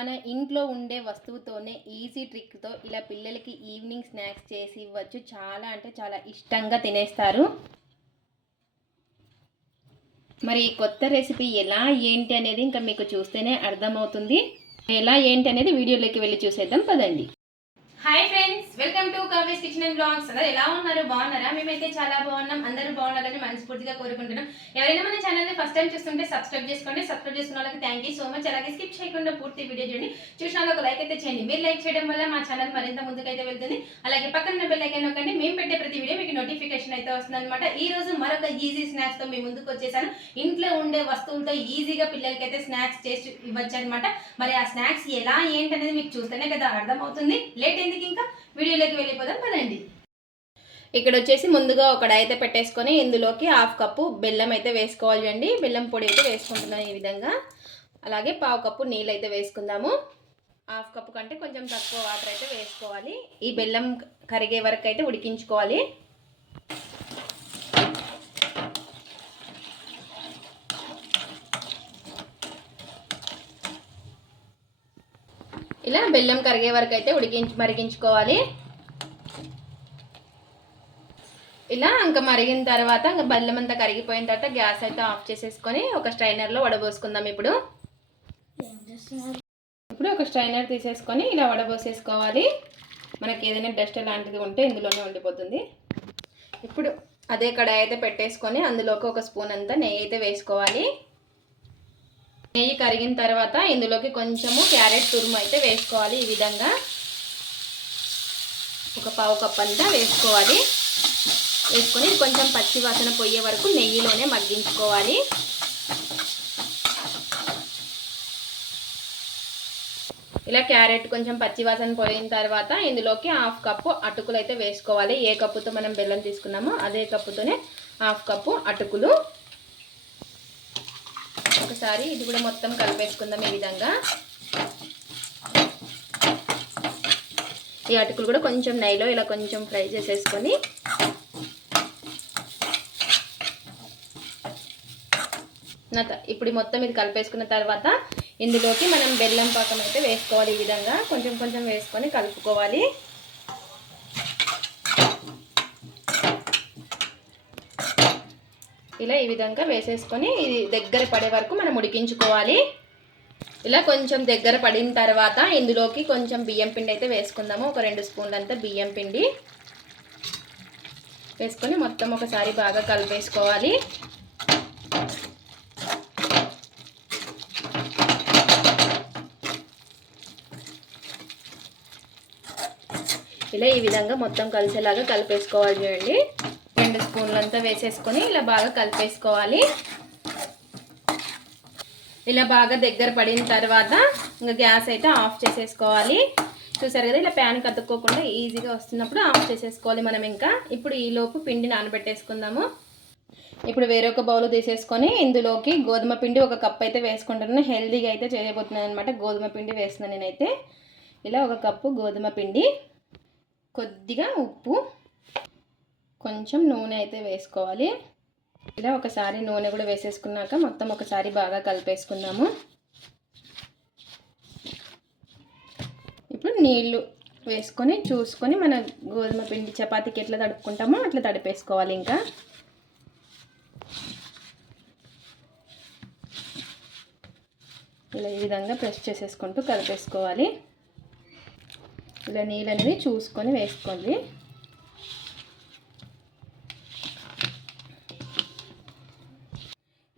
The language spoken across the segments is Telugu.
మన ఇంట్లో ఉండే వస్తువుతోనే ఈజీ ట్రిక్తో ఇలా పిల్లలకి ఈవినింగ్ స్నాక్స్ చేసి ఇవ్వచ్చు. చాలా అంటే చాలా ఇష్టంగా తినేస్తారు. మరి ఈ కొత్త రెసిపీ ఎలా ఏంటి అనేది ఇంకా మీకు చూస్తేనే అర్థమవుతుంది. ఎలా ఏంటి అనేది వీడియోలోకి వెళ్ళి చూసేద్దాం. పదండి. Hi friends welcome to Kave's kitchen and blogs అందరూ ఎలా ఉన్నారు? బాగున్నారా? మేమైతే చాలా బాగున్నాం. అందరూ బాగున్నారని మనస్ఫూర్తిగా కోరుకుంటున్నాం. ఎవరైనా మన ఛానల్ని ఫస్ట్ టైం చూస్తుంటే సబ్స్క్రైబ్ చేసుకోండి. సబ్స్క్రైబ్ చేసుకున్న వాళ్ళకి థ్యాంక్ యూ సో మచ్ అలాగే స్కిప్ చేయకుండా పూర్తి వీడియో చూడండి. చూసిన వాళ్ళకి ఒక లైక్ అయితే చేయండి. మీరు లైక్ చేయడం వల్ల మా ఛానల్ మరింత ముందుకైతే వెళ్తుంది. అలాగే పక్కన ఉన్న బెల్ ఐకన్ నొక్కండి. మేము పెట్టే ప్రతి వీడియో మీకు నోటిఫికేషన్ అయితే వస్తుంది అనమాట ఈ రోజు మరొక ఈజీ స్నాక్స్తో మేము మీ ముందుకు వచ్చేసాను. ఇంట్లో ఉండే వస్తువులతో ఈజీగా పిల్లలకి అయితే స్నాక్స్ చేసి ఇవ్వచ్చు అనమాట మరి ఆ స్నాక్స్ ఎలా ఏంటనేది మీకు చూస్తేనే కదా అర్థమవుతుంది. లేట్ ఎందుకు ఇంకా? వీడియోలోకి వెళ్ళిపోదాం పదండి. ఇక్కడ వచ్చేసి ముందుగా ఒక అయితే పెట్టేసుకొని ఇందులోకి హాఫ్ కప్పు బెల్లం అయితే వేసుకోవాలి అండి. బెల్లం పొడి అయితే వేసుకుంటున్నాను ఈ విధంగా. అలాగే పావు కప్పు నీళ్ళు అయితే వేసుకుందాము. హాఫ్ కప్పు కంటే కొంచెం తక్కువ వాటర్ అయితే వేసుకోవాలి. ఈ బెల్లం కరిగే వరకు అయితే ఉడికించుకోవాలి. ఇలా బెల్లం కరిగే వరకు అయితే ఉడికించి మరిగించుకోవాలి. ఇలా ఇంకా మరిగిన తర్వాత ఇంకా బెల్లం అంతా కరిగిపోయిన తర్వాత గ్యాస్ అయితే ఆఫ్ చేసేసుకొని ఒక స్ట్రైనర్లో వడబోసుకుందాం ఇప్పుడు. ఇప్పుడు ఒక స్ట్రైనర్ తీసేసుకొని ఇలా వడబోసేసుకోవాలి. మనకి ఏదైనా డస్ట్ లాంటిది ఉంటే ఇందులోనే ఉండిపోతుంది. ఇప్పుడు అదే కడాయి అయితే పెట్టేసుకొని అందులోకి ఒక స్పూన్ అంతా నెయ్యి అయితే వేసుకోవాలి. నెయ్యి కరిగిన తర్వాత ఇందులోకి కొంచెము క్యారెట్ తురుము అయితే వేసుకోవాలి. ఈ విధంగా ఒక పావు కప్ అంతా వేసుకోవాలి. వేసుకొని కొంచెం పచ్చి వాసన పోయే వరకు నెయ్యిలోనే మగ్గించుకోవాలి. ఇలా క్యారెట్ కొంచెం పచ్చి వాసన పోయిన తర్వాత ఇందులోకి హాఫ్ కప్పు అటుకులు అయితే వేసుకోవాలి. ఏ కప్పుతో మనం బెల్లం తీసుకున్నామో అదే కప్పుతోనే హాఫ్ కప్పు అటుకులు ఒకసారి ఇది కూడా మొత్తం కలిపేసుకుందాం ఈ విధంగా. ఈ అటుకులు కూడా కొంచెం నెయ్యిలో ఇలా కొంచెం ఫ్రై చేసేసుకొని ఇప్పుడు మొత్తం ఇది కలిపేసుకున్న తర్వాత ఇందులోకి మనం బెల్లం పాకం అయితే వేసుకోవాలి ఈ విధంగా. కొంచెం కొంచెం వేసుకొని కలుపుకోవాలి. ఇలా ఈ విధంగా వేసేసుకొని ఇది దగ్గర పడే వరకు మనం ఉడికించుకోవాలి. ఇలా కొంచెం దగ్గర పడిన తర్వాత ఇందులోకి కొంచెం బియ్యం పిండి అయితే వేసుకుందాము. ఒక రెండు స్పూన్లంతా బియ్యం పిండి వేసుకొని మొత్తం ఒకసారి బాగా కలిపేసుకోవాలి. ఇలా ఈ విధంగా మొత్తం కలిసేలాగా కలిపేసుకోవాలి చూడండి. రెండు స్పూన్లంతా వేసేసుకొని ఇలా బాగా కలిపేసుకోవాలి. ఇలా బాగా దగ్గర పడిన తర్వాత ఇంకా గ్యాస్ అయితే ఆఫ్ చేసేసుకోవాలి. చూసారు కదా ఇలా ప్యాన్ కతుక్కోకుండా ఈజీగా వస్తున్నప్పుడు ఆఫ్ చేసేసుకోవాలి మనం ఇంకా. ఇప్పుడు ఈలోపు పిండి నానబెట్టేసుకుందాము. ఇప్పుడు వేరొక బౌల్ తీసేసుకొని ఇందులోకి గోధుమ పిండి ఒక కప్ అయితే వేసుకుంటున్నాను. హెల్దీగా అయితే చేయబోతున్నాను అనమాట గోధుమ పిండి వేస్తున్నాను నేనైతే. ఇలా ఒక కప్పు గోధుమ పిండి కొద్దిగా ఉప్పు కొంచెం నూనె అయితే వేసుకోవాలి. ఇలా ఒకసారి నూనె కూడా వేసేసుకున్నాక మొత్తం ఒకసారి బాగా కలిపేసుకుందాము. ఇప్పుడు నీళ్ళు వేసుకొని చూసుకొని మన గోధుమ పిండి చపాతీకి ఎట్లా తడుపుకుంటామో అట్లా తడిపేసుకోవాలి ఇంకా. ఇలా ఈ విధంగా ప్రెస్ చేసేసుకుంటూ కలిపేసుకోవాలి. ఇలా నీళ్ళు అనేది చూసుకొని వేసుకోండి.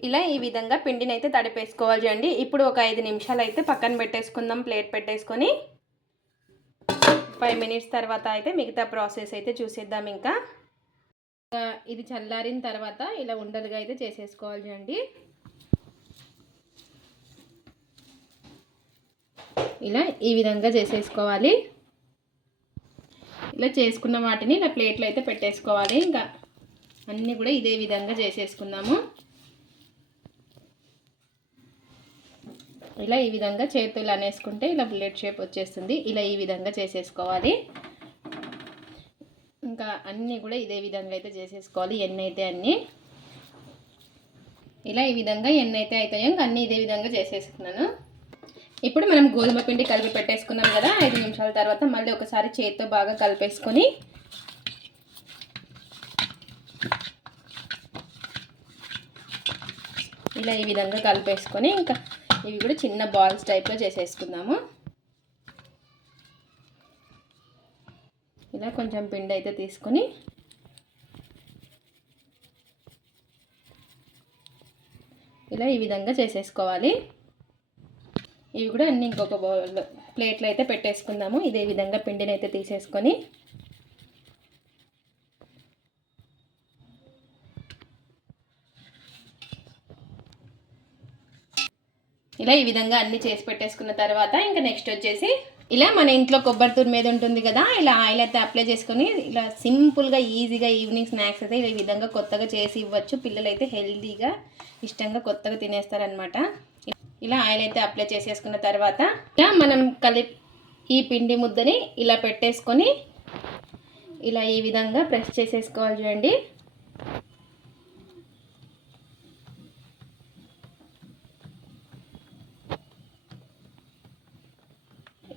ఇలా ఈ విధంగా పిండిని అయితే తడిపేసుకోవాలి చూడండి ఇప్పుడు ఒక ఐదు నిమిషాలు అయితే పక్కన పెట్టేసుకుందాం ప్లేట్ పెట్టేసుకొని. ఫైవ్ మినిట్స్ తర్వాత అయితే మిగతా ప్రాసెస్ అయితే చూసేద్దాం ఇంకా. ఇది చల్లారిన తర్వాత ఇలా ఉండలుగా అయితే చేసేసుకోవాలి చూడండి ఇలా ఈ విధంగా చేసేసుకోవాలి. ఇలా చేసుకున్న వాటిని ఇలా ప్లేట్లో అయితే పెట్టేసుకోవాలి. ఇంకా అన్నీ కూడా ఇదే విధంగా చేసేసుకుందాము. ఇలా ఈ విధంగా చేతులు అనేసుకుంటే ఇలా బుల్లెట్ షేప్ వచ్చేస్తుంది. ఇలా ఈ విధంగా చేసేసుకోవాలి. ఇంకా అన్నీ కూడా ఇదే విధంగా అయితే చేసేసుకోవాలి. ఎన్నైతే అయితే అన్నీ. ఇలా ఈ విధంగా ఎన్నైతే అయితే అవుతాయో ఇంకా అన్నీ ఇదే విధంగా చేసేసుకున్నాను. ఇప్పుడు మనం గోధుమ పిండి కలిపి పెట్టేసుకున్నాం కదా ఐదు నిమిషాల తర్వాత మళ్ళీ ఒకసారి చేతితో బాగా కలిపేసుకొని ఇలా ఈ విధంగా కలిపేసుకొని ఇంకా ఇవి కూడా చిన్న బాల్స్ టైప్లో చేసేసుకుందాము. ఇలా కొంచెం పిండి అయితే తీసుకొని ఇలా ఈ విధంగా చేసేసుకోవాలి. ఇవి కూడా అన్ని ఇంకొక బౌల్ ప్లేట్లో అయితే పెట్టేసుకుందాము. ఇదే విధంగా పిండిని అయితే తీసేసుకొని ఇలా ఈ విధంగా అన్ని చేసి పెట్టేసుకున్న తర్వాత ఇంకా నెక్స్ట్ వచ్చేసి ఇలా మన ఇంట్లో కొబ్బరి తూరు మీద ఉంటుంది కదా ఇలా ఆయిల్ అయితే అప్లై చేసుకొని ఇలా సింపుల్గా ఈజీగా ఈవినింగ్ స్నాక్స్ అయితే ఈ విధంగా కొత్తగా చేసి ఇవ్వచ్చు. పిల్లలు అయితే హెల్తీగా ఇష్టంగా కొత్తగా తినేస్తారనమాట ఇలా ఆయిల్ అయితే అప్లై చేసేసుకున్న తర్వాత ఇలా మనం కలిపి ఈ పిండి ముద్దని ఇలా పెట్టేసుకొని ఇలా ఈ విధంగా ప్రెస్ చేసేసుకోవాలి చూడండి.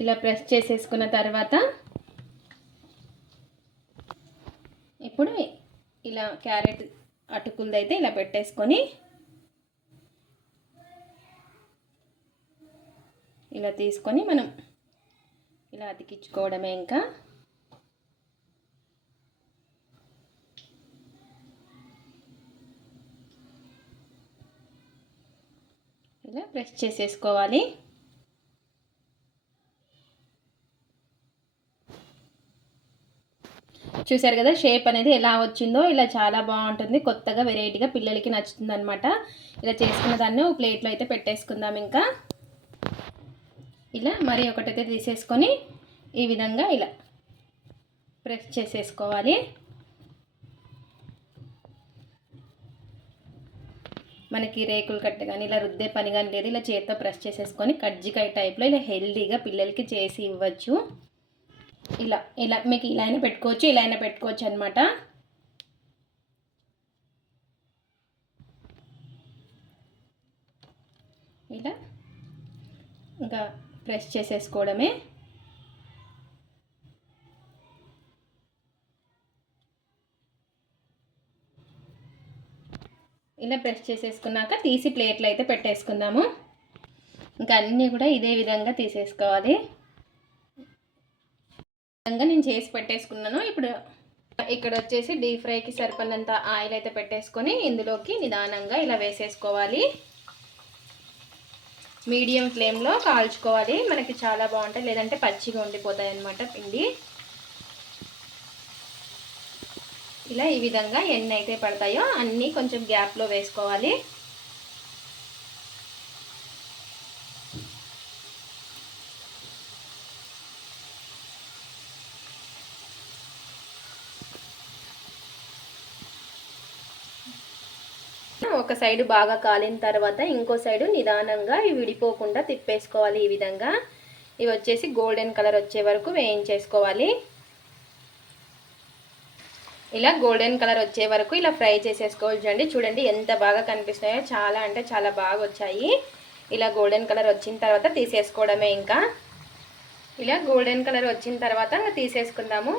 ఇలా ప్రెస్ చేసేసుకున్న తర్వాత ఇప్పుడు ఇలా క్యారెట్ అటుకులది అయితే ఇలా పెట్టేసుకొని ఇలా తీసుకొని మనం ఇలా అతికించుకోవడమే ఇంకా. ఇలా ప్రెస్ చేసేసుకోవాలి. చూసారు కదా షేప్ అనేది ఎలా వచ్చిందో ఇలా చాలా బాగుంటుంది. కొత్తగా వెరైటీగా పిల్లలకి నచ్చుతుంది అనమాట ఇలా చేసుకున్న దాన్ని ప్లేట్లో అయితే పెట్టేసుకుందాం ఇంకా. ఇలా మరి ఒకటైతే తీసేసుకొని ఈ విధంగా ఇలా ప్రెస్ చేసేసుకోవాలి. మనకి రేకులు కట్ట కానీ ఇలా రుద్దే పని కానీ లేదు. ఇలా చేత్తో ప్రెస్ చేసేసుకొని కజ్జికాయ టైప్లో ఇలా హెల్దీగా పిల్లలకి చేసి ఇవ్వచ్చు. ఇలా ఇలా మీకు ఇలా అయినా పెట్టుకోవచ్చు ఇలా అయినా పెట్టుకోవచ్చు అనమాట ఇలా ఇంకా ప్రెస్ చేసేసుకోవడమే. ఇలా ప్రెస్ చేసేసుకున్నాక తీసి ప్లేట్లు అయితే పెట్టేసుకుందాము. ఇంకా అన్నీ కూడా ఇదే విధంగా తీసేసుకోవాలి. విధంగా నేను చేసి పెట్టేసుకున్నాను. ఇప్పుడు ఇక్కడ వచ్చేసి డీప్ ఫ్రైకి సరిపడినంత ఆయిల్ అయితే పెట్టేసుకొని ఇందులోకి నిదానంగా ఇలా వేసేసుకోవాలి. మీడియం ఫ్లేమ్లో కాల్చుకోవాలి. మనకి చాలా బాగుంటాయి. లేదంటే పచ్చిగా ఉండిపోతాయి అన్నమాట పిండి. ఇలా ఈ విధంగా ఎన్ని అయితే పడతాయో అన్నీ కొంచెం గ్యాప్లో వేసుకోవాలి. ఒక సైడు బాగా కాలిన తర్వాత ఇంకో సైడు నిదానంగా ఇవి విడిపోకుండా తిప్పేసుకోవాలి ఈ విధంగా. ఇవి వచ్చేసి గోల్డెన్ కలర్ వచ్చే వరకు వేయించేసుకోవాలి. ఇలా గోల్డెన్ కలర్ వచ్చే వరకు ఇలా ఫ్రై చేసేసుకోవాలి చూడండి. చూడండి ఎంత బాగా కనిపిస్తున్నాయో. చాలా అంటే చాలా బాగా వచ్చాయి. ఇలా గోల్డెన్ కలర్ వచ్చిన తర్వాత తీసేసుకోవడమే ఇంకా. ఇలా గోల్డెన్ కలర్ వచ్చిన తర్వాత ఇంకా తీసేసుకుందాము.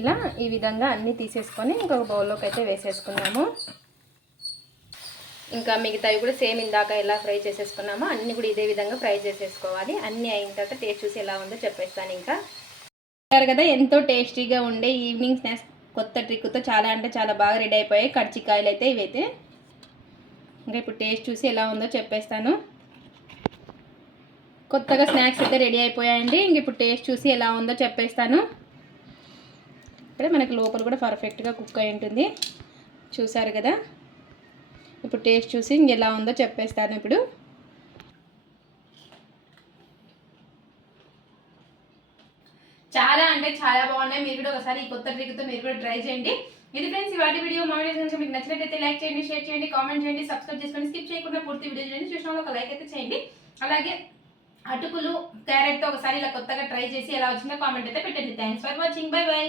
ఇలా ఈ విధంగా అన్నీ తీసేసుకొని ఇంకొక బౌల్లోకి అయితే వేసేసుకున్నాము ఇంకా మిగతావి కూడా సేమ్ ఇందాక ఎలా ఫ్రై చేసేసుకున్నామో అన్నీ కూడా ఇదే విధంగా ఫ్రై చేసేసుకోవాలి. అన్నీ అయిన తర్వాత టేస్ట్ చూసి ఎలా ఉందో చెప్పేస్తాను ఇంకా. కదా ఎంతో టేస్టీగా ఉండే ఈవినింగ్ స్నాక్స్. కొత్త ట్రిక్తో చాలా అంటే చాలా బాగా రెడీ అయిపోయాయి. కర్చికాయలు అయితే ఇవైతే. ఇంకా ఇప్పుడు టేస్ట్ చూసి ఎలా ఉందో చెప్పేస్తాను. కొత్తగా స్నాక్స్ అయితే రెడీ అయిపోయాయండి. ఇంక ఇప్పుడు టేస్ట్ చూసి ఎలా ఉందో చెప్పేస్తాను. ఇక్కడ మనకి లోపల కూడా పర్ఫెక్ట్గా కుక్ అయి ఉంటుంది. చూసారు కదా? ఇప్పుడు టేస్ట్ చూసి ఎలా ఉందో చెప్పేస్తాను ఇప్పుడు. చాలా అంటే చాలా బాగున్నాయి. మీరు కూడా ఒకసారి ఈ కొత్త ట్రిక్తో మీరు కూడా ట్రై చేయండి. ఇది ఫ్రెండ్స్ ఇవాటి వీడియో మా వీడియో కనుక మీకు నచ్చినట్లయితే లైక్ చేయండి షేర్ చేయండి కామెంట్ చేయండి సబ్స్క్రైబ్ చేసుకొని స్కిప్ చేయకుండా పూర్తి వీడియో చేయండి చూసిన ఒక లైక్ అయితే చేయండి. అలాగే అటుకులు క్యారెట్తో ఒకసారి ఇలా కొత్తగా ట్రై చేసి ఎలా వచ్చిందో కామెంట్ అయితే పెట్టండి. Thanks for watching bye bye